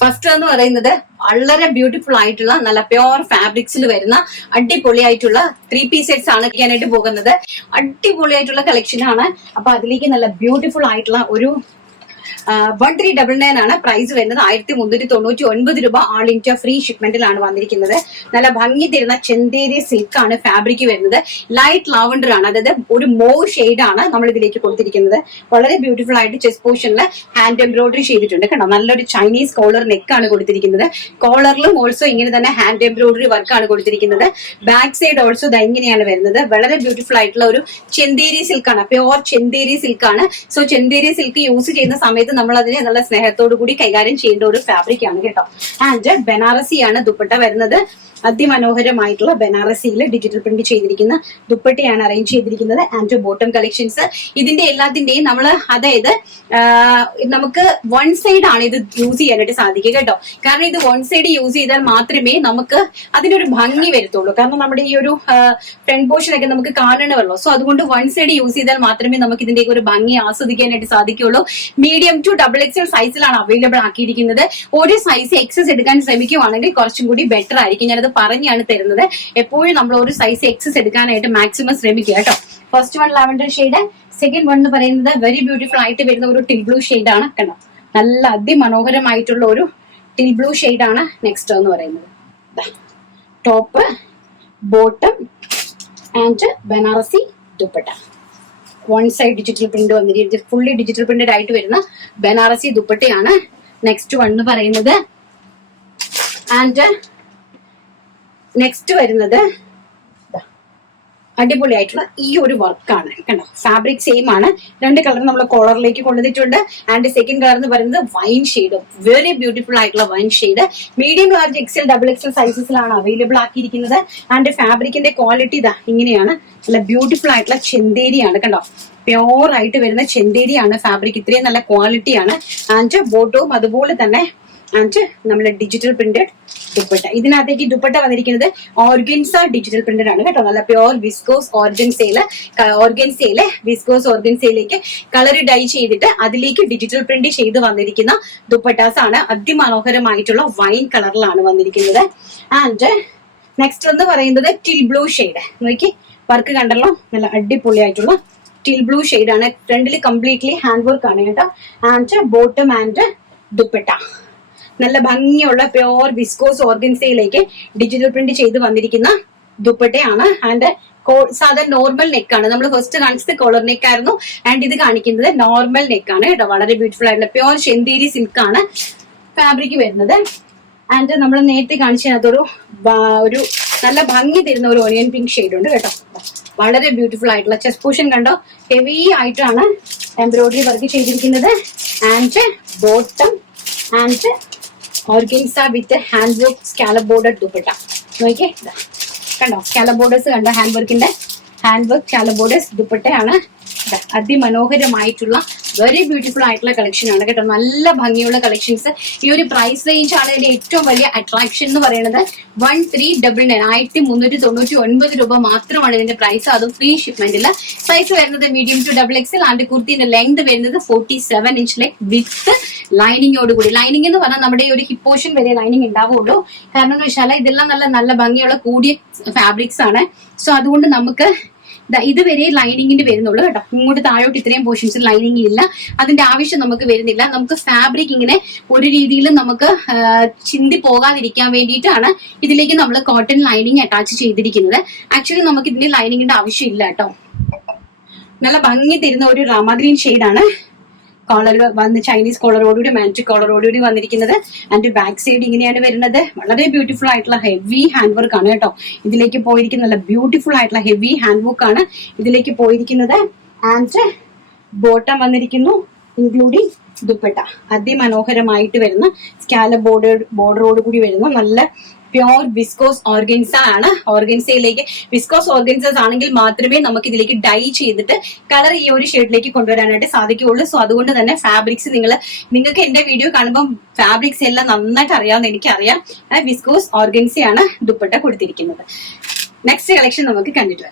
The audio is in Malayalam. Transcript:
ഫസ്റ്റ് എന്ന് പറയുന്നത് വളരെ ബ്യൂട്ടിഫുൾ ആയിട്ടുള്ള നല്ല പ്യോർ ഫാബ്രിക്സിൽ വരുന്ന അടിപൊളിയായിട്ടുള്ള 3-piece സെറ്റ്സ് ആണ് ചെയ്യാനായിട്ട് പോകുന്നത്. അടിപൊളിയായിട്ടുള്ള കളക്ഷൻ ആണ്. അപ്പൊ അതിലേക്ക് നല്ല ബ്യൂട്ടിഫുൾ ആയിട്ടുള്ള ഒരു 1399 ആണ് പ്രൈസ് വരുന്നത്. 1399 രൂപ. ആൾ ഇന്ത്യ ഫ്രീ ഷിപ്മെന്റിലാണ് വന്നിരിക്കുന്നത്. നല്ല ഭംഗി തരുന്ന ചെന്തേരി സിൽക്ക് ആണ് ഫാബ്രിക് വരുന്നത്. ലൈറ്റ് ലാവണ്ടർ ആണ്, അതായത് ഒരു മോവ് ഷെയ്ഡ് ആണ് നമ്മൾ ഇതിലേക്ക് കൊടുത്തിരിക്കുന്നത്. വളരെ ബ്യൂട്ടിഫുൾ ആയിട്ട് ചെസ്റ്റ് പോർഷനിൽ ഹാൻഡ് എംബ്രോയിഡറി ചെയ്തിട്ടുണ്ട്. കണ്ടോ, നല്ലൊരു ചൈനീസ് കോളർ നെക്ക് ആണ് കൊടുത്തിരിക്കുന്നത്. കോളറിലും ഓൾസോ ഇങ്ങനെ തന്നെ ഹാൻഡ് എംബ്രോയിഡറി വർക്ക് ആണ് കൊടുത്തിരിക്കുന്നത്. ബാക്ക് സൈഡ് ഓൾസോ ഇങ്ങനെയാണ് വരുന്നത്. വളരെ ബ്യൂട്ടിഫുൾ ആയിട്ടുള്ള ഒരു ചെന്തേരി സിൽക്ക് ആണ്, പ്യോർ ചെന്തേരി സിൽക്ക് ആണ്. സോ ചെന്തേരി സിൽക്ക് യൂസ് ചെയ്യുന്ന സമയത്ത് നമ്മൾ അതിനെ നല്ല സ്നേഹത്തോടു കൂടി കൈകാര്യം ചെയ്യേണ്ട ഒരു ഫാബ്രിക് ആണ് കേട്ടോ. ആൻഡ് ബനാറസി ആണ് ദുപ്പട്ട വരുന്നത്. അതിമനോഹരമായിട്ടുള്ള ബനാറസിയിൽ ഡിജിറ്റൽ പ്രിന്റ് ചെയ്തിരിക്കുന്ന ദുപ്പട്ടയാണ് അറേഞ്ച് ചെയ്തിരിക്കുന്നത്. ആൻഡ് ബോട്ടം കളക്ഷൻസ് ഇതിന്റെ എല്ലാത്തിന്റെയും നമ്മൾ, അതായത് നമുക്ക് വൺ സൈഡ് ആണ് ഇത് യൂസ് ചെയ്യാനായിട്ട് സാധിക്കുക കേട്ടോ. കാരണം ഇത് വൺ സൈഡ് യൂസ് ചെയ്താൽ മാത്രമേ നമുക്ക് അതിനൊരു ഭംഗി വരത്തുള്ളൂ. കാരണം നമ്മുടെ ഈ ഒരു ഫ്രണ്ട് പോർഷൻ ഒക്കെ നമുക്ക് കാണണമല്ലോ. സോ അതുകൊണ്ട് വൺ സൈഡ് യൂസ് ചെയ്താൽ മാത്രമേ നമുക്ക് ഇതിന്റെ ഒരു ഭംഗി ആസ്വദിക്കാനായിട്ട് സാധിക്കുള്ളൂ. മീഡിയം ടു XXL സൈസിലാണ് അവൈലബിൾ ആക്കിയിരിക്കുന്നത്. ഒരു സൈസ് എക്സസ് എടുക്കാൻ ശ്രമിക്കുവാണെങ്കിൽ കുറച്ചും കൂടി ബെറ്റർ ആയിരിക്കും. ഞാനത് പറഞ്ഞാണ് തരുന്നത്. എപ്പോഴും നമ്മൾ ഒരു സൈസ് എക്സസ് എടുക്കാനായിട്ട് മാക്സിമം ശ്രമിക്കുക കേട്ടോ. First one lavender shade, second one എന്ന് പറയുന്നത് വെരി ബ്യൂട്ടിഫുൾ ആയിട്ട് വരുന്ന ഒരു ടിൽ ബ്ലൂ ഷെയ്ഡ് ആണ്. കണ്ടോ, നല്ല അതിമനോഹരമായിട്ടുള്ള ഒരു ടിൽ ബ്ലൂ ഷെയ്ഡ് ആണ് നെക്സ്റ്റ് എന്ന് പറയുന്നത്. Top, bottom and Banarasi dupatta. One side digital print വന്നിരിക്കുന്നത്, ഫുള്ളി ഡിജിറ്റൽ പ്രിന്റഡ് ആയിട്ട് വരുന്ന ബനാറസി ദുപ്പട്ടയാണ് നെക്സ്റ്റ് വൺ എന്ന് പറയുന്നത്. ആൻഡ് നെക്സ്റ്റ് വരുന്നത് അടിപൊളിയായിട്ടുള്ള ഈ ഒരു വർക്കാണ്. കണ്ടോ, ഫാബ്രിക് സെയിം ആണ്. രണ്ട് കളർ നമ്മൾ കോളറിലേക്ക് കൊണ്ടുവന്നിട്ടുണ്ട്. ആൻഡ് സെക്കൻഡ് കളർ എന്ന് പറയുന്നത് വൈൻ ഷെയ്ഡ്, വെരി ബ്യൂട്ടിഫുൾ ആയിട്ടുള്ള wine shade. Medium, large, XL, XXL സൈസസിലാണ് അവൈലബിൾ ആക്കിയിരിക്കുന്നത്. ആൻഡ് ഫാബ്രിക്കിന്റെ ക്വാളിറ്റി ഇങ്ങനെയാണ്. നല്ല ബ്യൂട്ടിഫുൾ ആയിട്ടുള്ള ചെന്തേരിയാണ്. കണ്ടോ, പ്യോർ ആയിട്ട് വരുന്ന ചെന്തേരിയാണ് ഫാബ്രിക്. ഇത്രയും നല്ല ക്വാളിറ്റിയാണ്. ആൻഡ് ബോട്ടവും അതുപോലെ തന്നെ. ആൻഡ് നമ്മുടെ ഡിജിറ്റൽ പ്രിന്റഡ് ദുപ്പട്ട. ഇതിനകത്തേക്ക് ദുപ്പട്ട വന്നിരിക്കുന്നത് ഓർഗൻസ ഡിജിറ്റൽ പ്രിന്റഡ് ആണ് കേട്ടോ. നല്ല പ്യോർ വിസ്കോസ് ഓർഗൻസയിലെ വിസ്കോസ് ഓർഗൻസയിലേക്ക് കളർ ഡൈ ചെയ്തിട്ട് അതിലേക്ക് ഡിജിറ്റൽ പ്രിന്റ് ചെയ്ത് വന്നിരിക്കുന്ന ദുപ്പട്ടാസ് ആണ്. അതിമനോഹരമായിട്ടുള്ള വൈൻ കളറിലാണ് വന്നിരിക്കുന്നത്. ആൻഡ് നെക്സ്റ്റ് എന്ന് പറയുന്നത് ടിൽ ബ്ലൂ ഷെയ്ഡ്. നോക്കി, വർക്ക് കണ്ടല്ലോ, നല്ല അടിപൊളിയായിട്ടുള്ള ടിൽ ബ്ലൂ ഷെയ്ഡ് ആണ്. ഫ്രണ്ടിൽ കംപ്ലീറ്റ്ലി ഹാൻഡ് വർക്ക് ആണ് കേട്ടോ. ആൻഡ് ബോട്ടം ആൻഡ് ദുപ്പട്ട നല്ല ഭംഗിയുള്ള പ്യോർ വിസ്കോസ് ഓർഗൻസയിലേക്ക് ഡിജിറ്റൽ പ്രിന്റ് ചെയ്ത് വന്നിരിക്കുന്ന ദുപ്പട്ടയാണ്. ആൻഡ് സാധാരണ നോർമൽ നെക്കാണ്. നമ്മൾ ഫസ്റ്റ് കാണിച്ചത് കോളർ നെക്ക് ആയിരുന്നു. ആൻഡ് ഇത് കാണിക്കുന്നത് നോർമൽ നെക്കാണ് കേട്ടോ. വളരെ ബ്യൂട്ടിഫുൾ ആയിട്ടുള്ള പ്യോർ ചെന്തേരി സിൽക്ക് ആണ് ഫാബ്രിക് വരുന്നത്. ആൻഡ് നമ്മൾ നേരത്തെ കാണിച്ചതിനകത്തൊരു ഒരു നല്ല ഭംഗി തരുന്ന ഒരു ഓണിയൻ പിങ്ക് ഷെയ്ഡ് ഉണ്ട് കേട്ടോ. വളരെ ബ്യൂട്ടിഫുൾ ആയിട്ടുള്ള ചെസ്റ്റ് പോർഷൻ കണ്ടോ, ഹെവി ആയിട്ടാണ് എംബ്രോയിഡറി വർക്ക് ചെയ്തിരിക്കുന്നത്. And bottom and organza with hand work scallop boarded dupatta. നോക്കിയേ, കണ്ടോ, സ്കാലപ്പ് ബോർഡേഴ്സ് കണ്ടോ, ഹാൻഡ് വർക്ക് സ്കാലപ്പ് ബോർഡേഴ്സ് ദുപ്പട്ടയാണ്. അതിമനോഹരമായിട്ടുള്ള വെരി ബ്യൂട്ടിഫുൾ ആയിട്ടുള്ള കളക്ഷൻ ആണ് കേട്ടോ. നല്ല ഭംഗിയുള്ള കളക്ഷൻസ്. ഈ ഒരു പ്രൈസ് റേഞ്ച് ആണ് ഇതിന്റെ ഏറ്റവും വലിയ അട്രാക്ഷൻ എന്ന് പറയുന്നത്. 1399 1399 രൂപ മാത്രമാണ് ഇതിന്റെ പ്രൈസ്. അതും ഫ്രീ ഷിപ്മെന്റിൽ. സൈസ് വരുന്നത് മീഡിയം ടു XXL. ആൻഡ് കുർത്തിന്റെ ലെങ്ത് വരുന്നത് 47 ഇഞ്ച് ലെഗ് വിത്ത് ലൈനിങ്ങോടുകൂടി. ലൈനിങ് എന്ന് പറഞ്ഞാൽ നമ്മുടെ ഈ ഒരു ഹിപ്പ് പോർഷൻ വരെ ലൈനിങ് ഉണ്ടാവുള്ളൂ. കാരണം എന്ന് വെച്ചാൽ ഇതെല്ലാം നല്ല നല്ല ഭംഗിയുള്ള കൂടിയ ഫാബ്രിക്സ് ആണ്. സോ അതുകൊണ്ട് നമുക്ക് ഇതുവരെ ലൈനിങ്ങിന്റെ വരുന്നുള്ളൂ കേട്ടോ. ഇങ്ങോട്ട് താഴോട്ട് ഇത്രയും പോർഷൻസ് ലൈനിങ് ഇല്ല. അതിന്റെ ആവശ്യം നമുക്ക് വരുന്നില്ല. നമുക്ക് ഫാബ്രിക് ഇങ്ങനെ ഒരു രീതിയിൽ നമുക്ക് ചിന്തി പോകാതിരിക്കാൻ വേണ്ടിയിട്ടാണ് ഇതിലേക്ക് നമ്മൾ കോട്ടൺ ലൈനിങ് അറ്റാച്ച് ചെയ്തിരിക്കുന്നത്. ആക്ച്വലി നമുക്ക് ഇതിന് ലൈനിങ്ങിന്റെ ആവശ്യമില്ല കേട്ടോ. നല്ല ഭംഗി തരുന്ന ഒരു രാമ ഗ്രീൻ ഷെയ്ഡാണ് കോളർ വന്ന്, ചൈനീസ് കോളറോടുകൂടി മാജിക് കോളറോടുകൂടി വന്നിരിക്കുന്നത്. ആൻഡ് ബാക്ക് സൈഡ് ഇങ്ങനെയാണ് വരുന്നത്. വളരെ ബ്യൂട്ടിഫുൾ ആയിട്ടുള്ള ഹെവി ഹാൻഡ് വർക്ക് ആണ് കേട്ടോ ഇതിലേക്ക് പോയിരിക്കുന്നത്. നല്ല ബ്യൂട്ടിഫുൾ ആയിട്ടുള്ള ഹെവി ഹാൻഡ് വർക്ക് ആണ് ഇതിലേക്ക് പോയിരിക്കുന്നത്. ആൻഡ് ബോട്ടം വന്നിരിക്കുന്നു ഇൻക്ലൂഡിങ് ദുപ്പട്ട. അതിമനോഹരമായിട്ട് വരുന്ന സ്കാലപ്പ് ബോർഡറോട് കൂടി വരുന്ന നല്ല പ്യോർ വിസ്കോസ് ഓർഗൻസ ആണ്. ഓർഗൻസയിലേക്ക് വിസ്കോസ് ഓർഗൻസസ് ആണെങ്കിൽ മാത്രമേ നമുക്ക് ഇതിലേക്ക് ഡൈ ചെയ്തിട്ട് കളർ ഈ ഒരു ഷെയ്ഡിലേക്ക് കൊണ്ടുവരാനായിട്ട് സാധിക്കുകയുള്ളൂ. സോ അതുകൊണ്ട് തന്നെ ഫാബ്രിക്സ് നിങ്ങൾക്ക് എന്റെ വീഡിയോ കാണുമ്പോൾ ഫാബ്രിക്സ് എല്ലാം നന്നായിട്ട് അറിയാമെന്ന് എനിക്കറിയാം. വിസ്കോസ് ഓർഗൻസയാണ് ദുപ്പട്ട കൊടുത്തിരിക്കുന്നത്. നെക്സ്റ്റ് കളക്ഷൻ നമുക്ക് കണ്ടിട്ട്